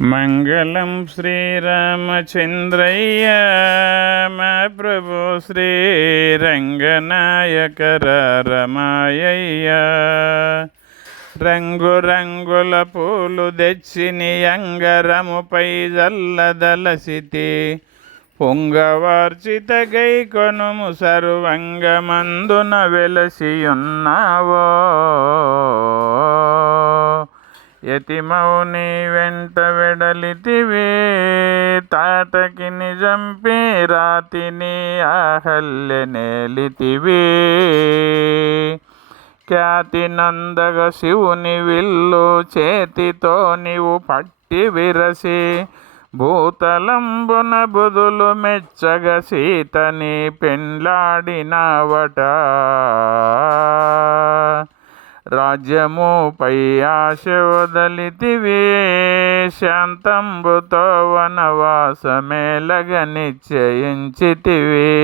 మంగళం శ్రీరామచంద్రయ్య మా ప్రభు శ్రీరంగనాయక రమాయయ్య. రంగు రంగుల పూలు తెచ్చిని అంగరముపై జల్లదలసితి పొంగవార్చిత గై కొనుము సర్వంగమందున వెలసియున్నావో. యతిమౌని వెంట వెడలితివి తాటకి నిజంపి రాతిని ఆహల్యనేలితివి. ఖ్యాతి నందగ శివుని విల్లు చేతితో నీవు పట్టి విరసి భూతలంబున బుధులు మెచ్చగ సీతని పెండ్లాడినావట. రాజ్యముపై ఆశ వదలితివి శాంతంబుతో వనవాసమేలగ నిశ్చయించితివి.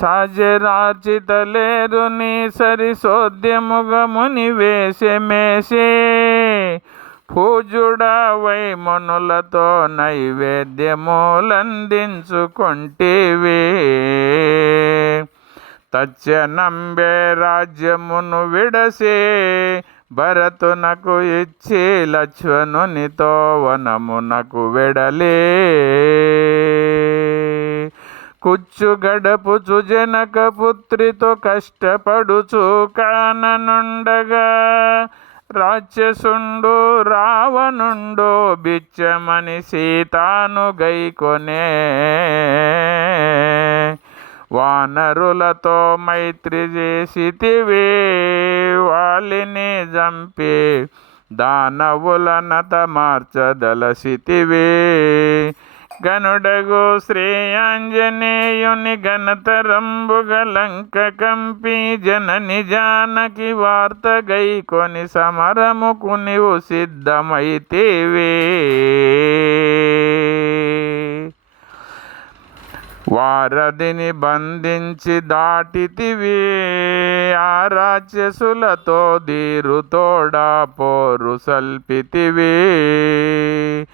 సాజరార్చితలేరు నీ సరిసోద్యముగముని వేషమేసి పూజుడవై మునులతో నైవేద్యములందించుకొంటివి. తచ్చనంబే రాజ్యమును విడసి భరతునకు ఇచ్చి లక్ష్మణునితో వనమునకు వెడలే. కుచ్చు గడపుచు జనక పుత్రితో కష్టపడుచు కాననుండగా రాక్షసుండు రావణుండు బిచ్చమని సీతాను గైకొనే. వానరులతో మైత్రి చేసితివి వాలిని జంపి దానవులనత మార్చదలసితివి. గనుడగు శ్రీయాంజనేయుని ఘనతరంబుగ లంక కంపి జనని జానకి వార్త గైకొని సమరముకు నీవు సిద్ధమైతివి. వారధిని బంధించి దాటితివి ఆ రాక్షసులతో ధీరుతోడా పోరు సల్పితివి.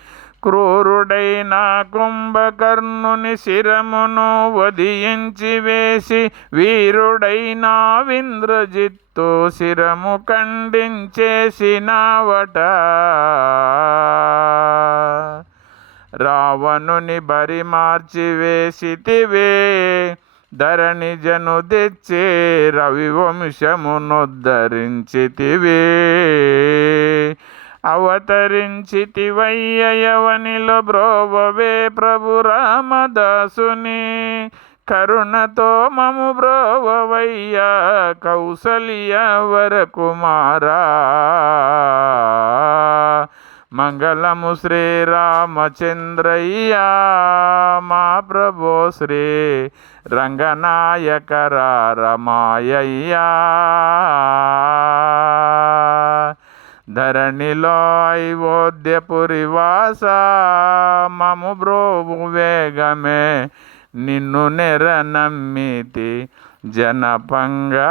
క్రూరుడైన కుంభకర్ణుని శిరమును వధించి వేసి వీరుడైన వింద్రజిత్తు శిరము ఖండించేసినావట. రావణుని బరి మార్చి వేసితివే ధరణి జను తెచ్చి రవివంశమునొద్ధరించితివే. అవతరించితివయ్యవనిలో బ్రోవవే ప్రభు రామదాసుని కరుణతో మము బ్రోవవయ్యా కౌసల్య వరకుమారా. మంగళము శ్రీరామచంద్రయ్య మా ప్రభు శ్రీ రంగనాయక రమాయయ్య. ధరణిలో అయోధ్యపురి వాస మము బ్రోవు వేగమే నిన్ను నెర నమ్మితి జనపంగా.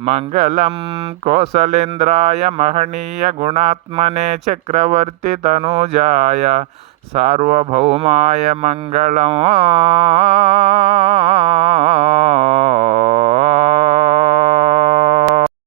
మంగళం కోసలేంద్రాయ మహనీయ గుణాత్మనే చక్రవర్తి తనూజాయ సార్వభౌమాయ మంగళం.